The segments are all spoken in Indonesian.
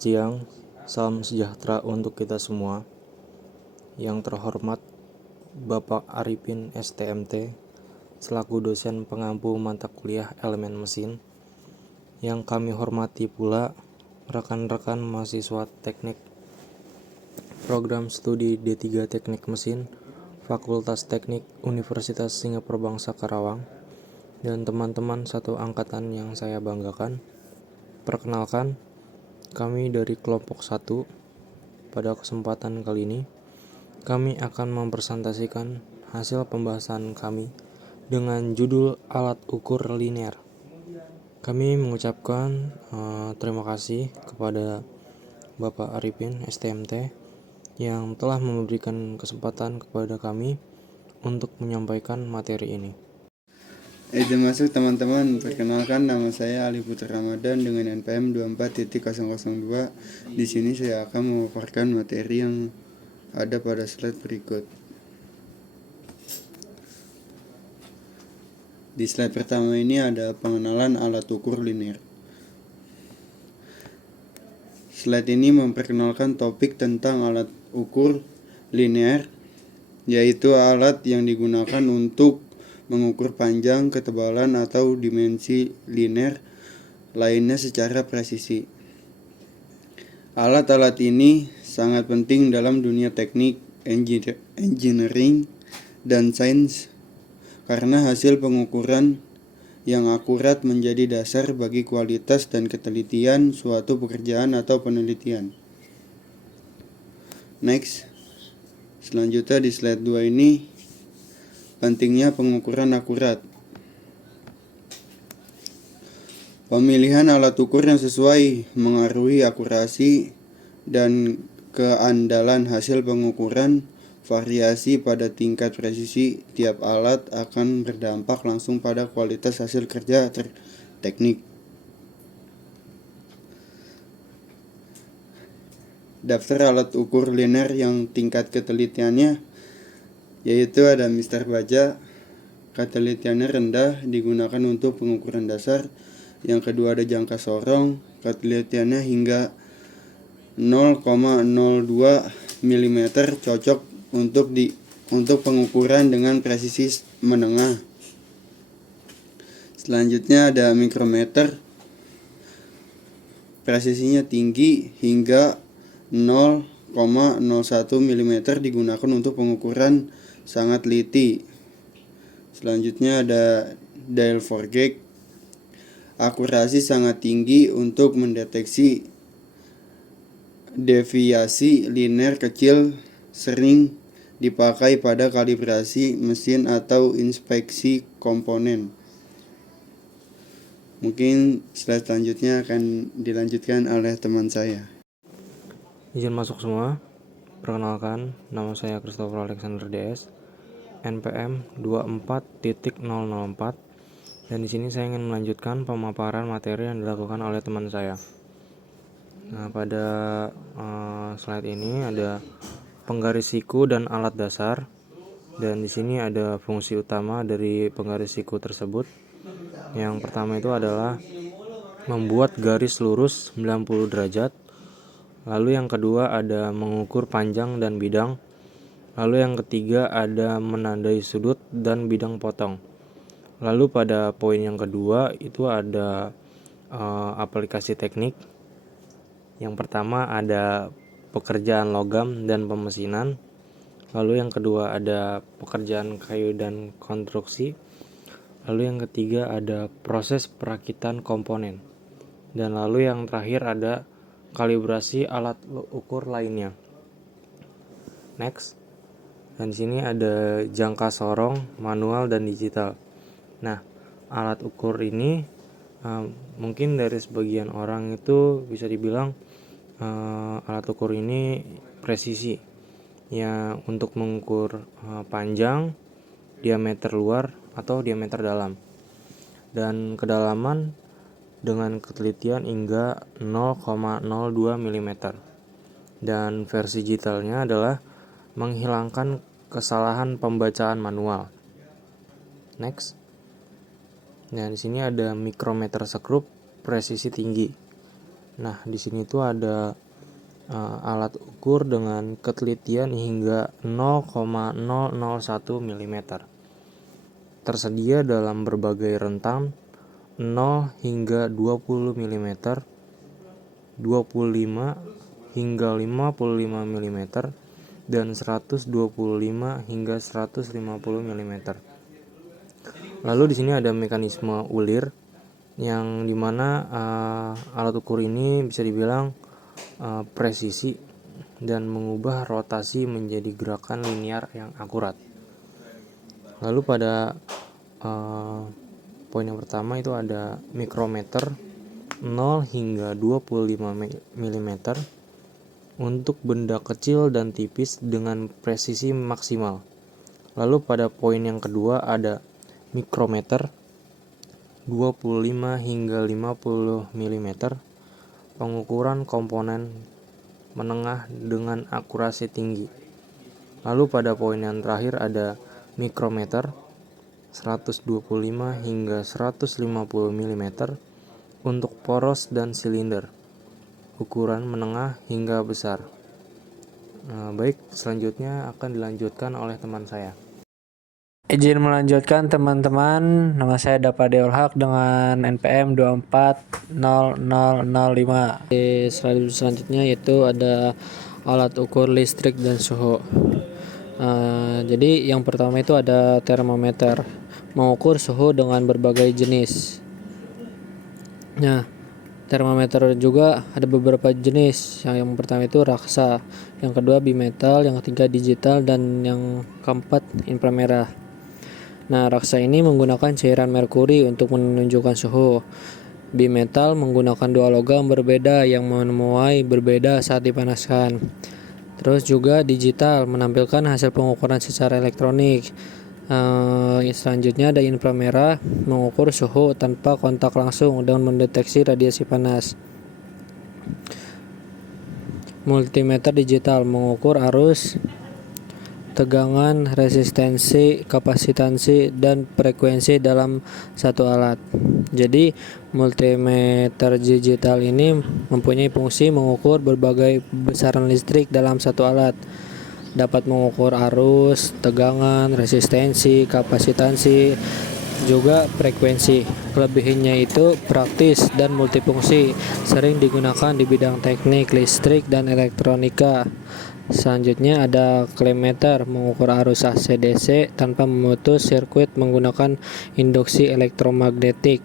Selamat siang, salam sejahtera untuk kita semua. Yang terhormat Bapak Arifin STMT, selaku dosen pengampu mata kuliah elemen mesin. Yang kami hormati pula rekan-rekan mahasiswa teknik program studi D3 Teknik Mesin, Fakultas Teknik Universitas Singapura Bangsa Karawang, dan teman-teman satu angkatan yang saya banggakan. Perkenalkan, kami dari kelompok 1. Pada kesempatan kali ini, kami akan mempresentasikan hasil pembahasan kami dengan judul alat ukur linear. Kami mengucapkan terima kasih kepada Bapak Arifin STMT yang telah memberikan kesempatan kepada kami untuk menyampaikan materi ini. Izin masuk teman-teman, perkenalkan nama saya Ali Putra Ramadan dengan NPM 24.002. Di sini saya akan memaparkan materi yang ada pada slide berikut. Di slide pertama ini ada pengenalan alat ukur linear. Slide ini memperkenalkan topik tentang alat ukur linear, yaitu alat yang digunakan untuk mengukur panjang, ketebalan, atau dimensi linear lainnya secara presisi. Alat-alat ini sangat penting dalam dunia teknik, engineering, dan sains karena hasil pengukuran yang akurat menjadi dasar bagi kualitas dan ketelitian suatu pekerjaan atau penelitian. Next. Selanjutnya di slide 2 ini pentingnya pengukuran akurat. Pemilihan alat ukur yang sesuai mengaruhi akurasi dan keandalan hasil pengukuran. Variasi pada tingkat presisi tiap alat akan berdampak langsung pada kualitas hasil kerja teknik. Daftar alat ukur linear yang tingkat ketelitiannya yaitu ada Mr. Baja, ketelitiannya rendah, digunakan untuk pengukuran dasar. Yang kedua ada jangka sorong, ketelitiannya hingga 0,02 mm, cocok untuk pengukuran dengan presisi menengah. Selanjutnya ada mikrometer, presisinya tinggi hingga 0,01 mm, digunakan untuk pengukuran sangat teliti. Selanjutnya ada dial for gauge, akurasi sangat tinggi untuk mendeteksi deviasi linear kecil, sering dipakai pada kalibrasi mesin atau inspeksi komponen. Mungkin slide selanjutnya akan dilanjutkan oleh teman saya. Izin masuk semua. Perkenalkan, nama saya Christopher Alexander DS, NPM 24.004, dan di sini saya ingin melanjutkan pemaparan materi yang dilakukan oleh teman saya. Nah, pada slide ini ada penggaris siku dan alat dasar, dan di sini ada fungsi utama dari penggaris siku tersebut. Yang pertama itu adalah membuat garis lurus 90 derajat. Lalu yang kedua ada mengukur panjang dan bidang. Lalu yang ketiga ada menandai sudut dan bidang potong. Lalu pada poin yang kedua itu ada aplikasi teknik. Yang pertama ada pekerjaan logam dan pemesinan. Lalu yang kedua ada pekerjaan kayu dan konstruksi. Lalu yang ketiga ada proses perakitan komponen. Dan lalu yang terakhir ada kalibrasi alat ukur lainnya. Next. Dan di sini ada jangka sorong, manual, dan digital. Nah, alat ukur ini mungkin dari sebagian orang itu bisa dibilang alat ukur ini presisi ya, untuk mengukur panjang, diameter luar atau diameter dalam, dan kedalaman dengan ketelitian hingga 0,02 mm. Dan versi digitalnya adalah menghilangkan kesalahan pembacaan manual. Next. Nah, di sini ada mikrometer sekrup presisi tinggi. Nah, di sini tuh ada alat ukur dengan ketelitian hingga 0,001 mm. Tersedia dalam berbagai rentang 0 hingga 20 mm, 25 hingga 55 mm, dan 125 hingga 150 mm. Lalu di sini ada mekanisme ulir yang dimana alat ukur ini bisa dibilang presisi dan mengubah rotasi menjadi gerakan linear yang akurat. Lalu pada poin yang pertama itu ada mikrometer 0 hingga 25 mm untuk benda kecil dan tipis dengan presisi maksimal. Lalu pada poin yang kedua ada mikrometer 25 hingga 50 mm pengukuran komponen menengah dengan akurasi tinggi. Lalu pada poin yang terakhir ada mikrometer 125 hingga 150 mm untuk poros dan silinder ukuran menengah hingga besar. Baik, selanjutnya akan dilanjutkan oleh teman saya. Izin melanjutkan teman-teman, nama saya Dapa Deol Haq dengan NPM 240005. Slide selanjutnya yaitu ada alat ukur listrik dan suhu. Jadi yang pertama itu ada termometer, mengukur suhu dengan berbagai jenis. Nah, termometer juga ada beberapa jenis. Yang pertama itu raksa, yang kedua bimetal, yang ketiga digital, dan yang keempat inframerah. Nah, raksa ini menggunakan cairan merkuri untuk menunjukkan suhu. Bimetal menggunakan dua logam berbeda yang menuai berbeda saat dipanaskan. Terus juga digital menampilkan hasil pengukuran secara elektronik. Selanjutnya ada inframerah, mengukur suhu tanpa kontak langsung dan mendeteksi radiasi panas. Multimeter digital mengukur arus, tegangan, resistensi, kapasitansi, dan frekuensi dalam satu alat. Jadi multimeter digital ini mempunyai fungsi mengukur berbagai besaran listrik dalam satu alat. Dapat mengukur arus, tegangan, resistensi, kapasitansi, juga frekuensi. Kelebihannya itu praktis dan multifungsi, sering digunakan di bidang teknik listrik dan elektronika. Selanjutnya ada klimeter, mengukur arus AC/DC tanpa memutus sirkuit menggunakan induksi elektromagnetik.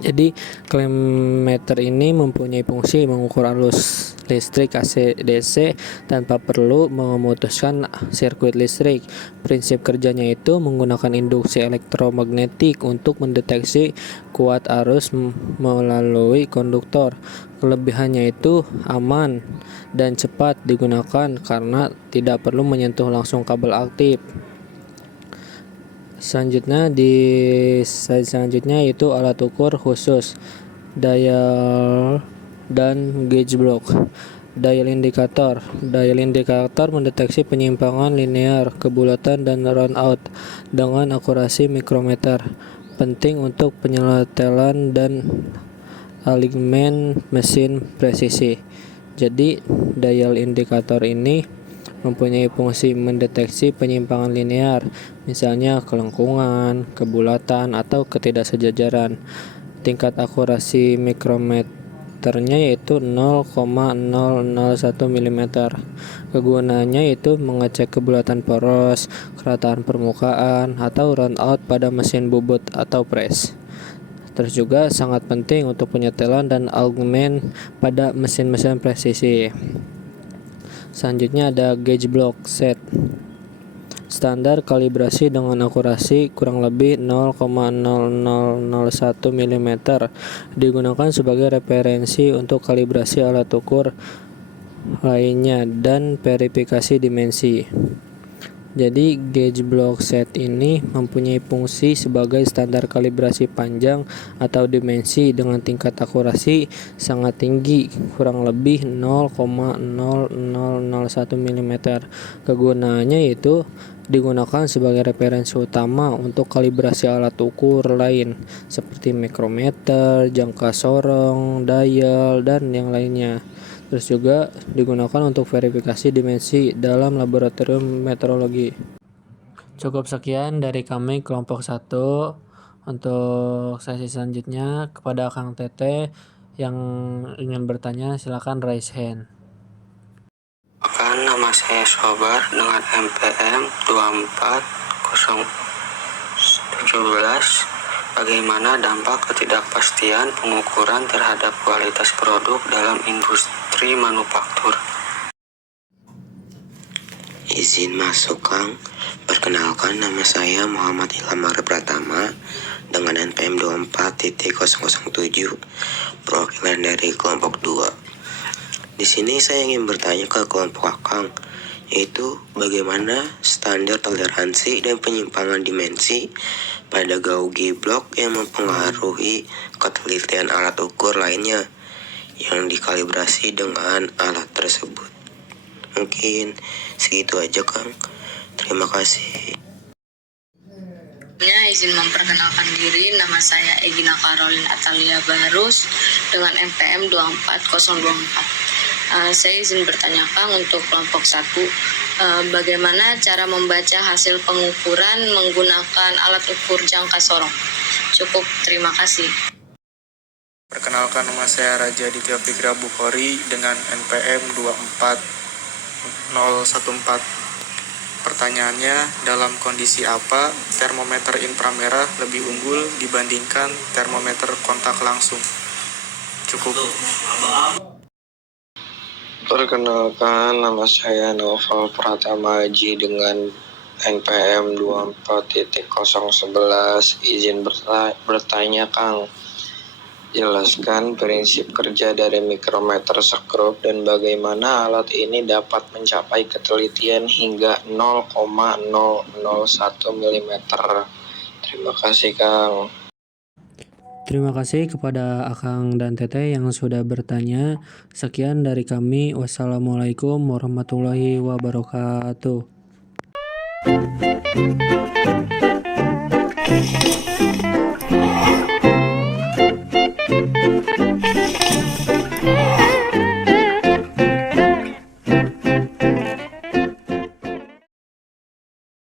Jadi klimeter ini mempunyai fungsi mengukur arus listrik AC/DC tanpa perlu memutuskan sirkuit listrik. Prinsip kerjanya itu menggunakan induksi elektromagnetik untuk mendeteksi kuat arus melalui konduktor. Kelebihannya itu aman dan cepat digunakan karena tidak perlu menyentuh langsung kabel aktif. Selanjutnya di slide selanjutnya yaitu alat ukur khusus, dial dan gauge block. Dial indikator mendeteksi penyimpangan linear, kebulatan, dan round out dengan akurasi mikrometer. Penting untuk penyetelan dan alignment mesin presisi. Jadi dial indikator ini mempunyai fungsi mendeteksi penyimpangan linear, misalnya kelengkungan, kebulatan, atau ketidaksejajaran. Tingkat akurasi mikrometernya yaitu 0,001 mm. Kegunaannya yaitu mengecek kebulatan poros, kerataan permukaan, atau round out pada mesin bubut atau press. Terus juga sangat penting untuk penyetelan dan alignment pada mesin-mesin presisi. Selanjutnya ada gauge block set, standar kalibrasi dengan akurasi kurang lebih 0,0001 mm, digunakan sebagai referensi untuk kalibrasi alat ukur lainnya dan verifikasi dimensi. Jadi gauge block set ini mempunyai fungsi sebagai standar kalibrasi panjang atau dimensi dengan tingkat akurasi sangat tinggi, kurang lebih 0,0001 mm. Kegunaannya yaitu digunakan sebagai referensi utama untuk kalibrasi alat ukur lain seperti mikrometer, jangka sorong, dial, dan yang lainnya. Terus juga digunakan untuk verifikasi dimensi dalam laboratorium meteorologi. Cukup sekian dari kami kelompok 1. Untuk sesi selanjutnya kepada Kang Tete yang ingin bertanya silakan raise hand. Nama saya Sobar dengan MPM 24017. Bagaimana dampak ketidakpastian pengukuran terhadap kualitas produk dalam industri manufaktur? Izin masuk, Kang. Perkenalkan, nama saya Muhammad Ilham Pratama dengan NPM 24.007, perwakilan dari kelompok 2. Di sini saya ingin bertanya ke kelompok Akang, yaitu bagaimana standar toleransi dan penyimpangan dimensi pada gauge block yang mempengaruhi ketelitian alat ukur lainnya yang dikalibrasi dengan alat tersebut. Mungkin segitu aja, Kang. Terima kasih. Izin memperkenalkan diri, nama saya Egina Karolin Atalia Barus dengan NPM 24024. Saya izin bertanya Kang untuk kelompok 1, bagaimana cara membaca hasil pengukuran menggunakan alat ukur jangka sorong? Cukup, terima kasih. Perkenalkan, nama saya Raja Aditya Fikra Bukhari dengan NPM 24014. Pertanyaannya, dalam kondisi apa termometer inframerah lebih unggul dibandingkan termometer kontak langsung? Cukup. Perkenalkan, nama saya Noval Pratama Haji dengan NPM 24.011. Izin bertanya, Kang. Jelaskan prinsip kerja dari mikrometer sekrup dan bagaimana alat ini dapat mencapai ketelitian hingga 0,001 mm. Terima kasih, Kang. Terima kasih kepada Akang dan Tete yang sudah bertanya. Sekian dari kami. Wassalamualaikum warahmatullahi wabarakatuh.